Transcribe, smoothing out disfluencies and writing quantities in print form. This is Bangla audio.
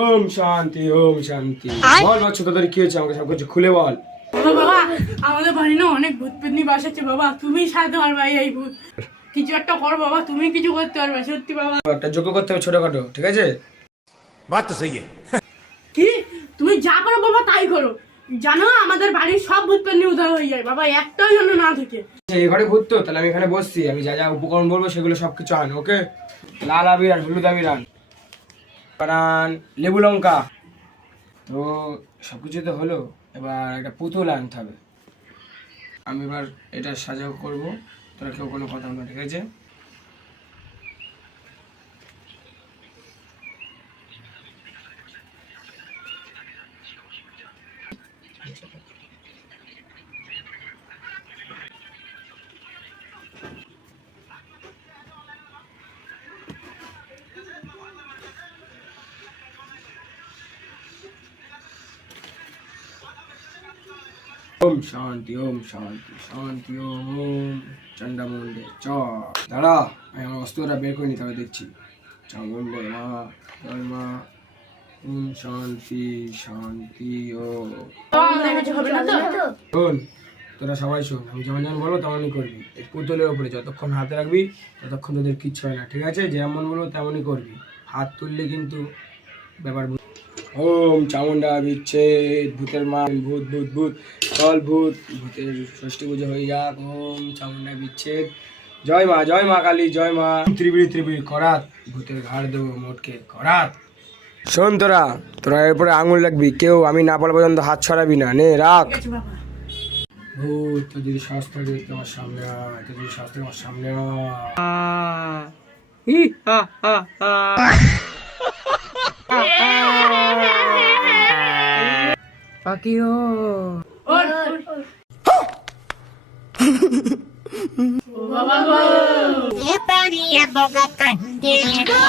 ওম শান্তি ওম শান্তি। বল বাচ্চা তোদের কি হয়েছে, আমাকে সব কিছু খুলে বল। বাবা আমাদের বাড়ি না অনেক ভূত পেতনি বাস আছে বাবা, তুমি সাথে পারবা এই ভূত, কিছু একটা করো বাবা, তুমি কিছু করতে পারবে সত্যি বাবা। একটা যোগ্য করতে হবে ছোটখাটো, ঠিক আছে? बात तो सही है। কি তুমি যা করো বাবা তাই করো, জানো আমাদের বাড়ির সব ভূত পেতনি উদ্ধার হয়ে যায় বাবা, একটাও জন্য না থেকে। এই ঘরে ভূত তো, তাহলে আমি এখানে বসছি, আমি যা যা উপকরণ বলবো সেগুলো সবকিছু আন, ওকে? লাল আবির আর হলুদ আবির আন, লেবু লঙ্কা, তো সবকিছু তো হলো। এবার একটা পুতুল আনতে হবে। আমি এবার এটা সাজাও করবো, তোরা কেউ কোনো কথা না, ঠিক আছে? ওম শান্তি ওম শান্তি শান্তি ওম ওম চন্ডামুন্ডে চ। দাঁড়া, আমি আমার অস্ত্রটা বের করে নি, তবে দেখছি। চামুন্ডে মা, জয় মা, ওম শান্তি শান্তি ও। শোন, তোরা সবাই শোন, আমি যেমন যেমন বলবো তেমনই করবি। এই পুতুলের ওপরে যতক্ষণ হাতে রাখবি ততক্ষণ তোদের কিচ্ছু হয় না, ঠিক আছে? যেমন বলবো তেমনই করবি, হাত তুললে কিন্তু ব্যাপার। ওম চামুন্ডা বিচ্ছেদ, ভূতের মা, ভূত ভূত ভূত, চল ভূত, ভূতের ষষ্ঠী পুজো হয়ে যাক। ওম চামুন্ডা বিচ্ছেদ, জয় মা কালী, জয় মা। ত্রিবিড়ি ত্রিবিড়ি করাত, ভূতের ঘাড় দেবো মোটকে করাত। শোন, তোরা তোরা এরপরে আঙুল রাখবি, কেউ আমি না বলা পর্যন্ত হাত ছড়াবি না, নে রাখ। ঠিক আছে বাবা। ভূত, তো যদি শাস্ত্র দেখতে আমার সামনে আয়, তো যদি শাস্ত্র আমার সামনে পাখিও। বাবা গো Boca candida.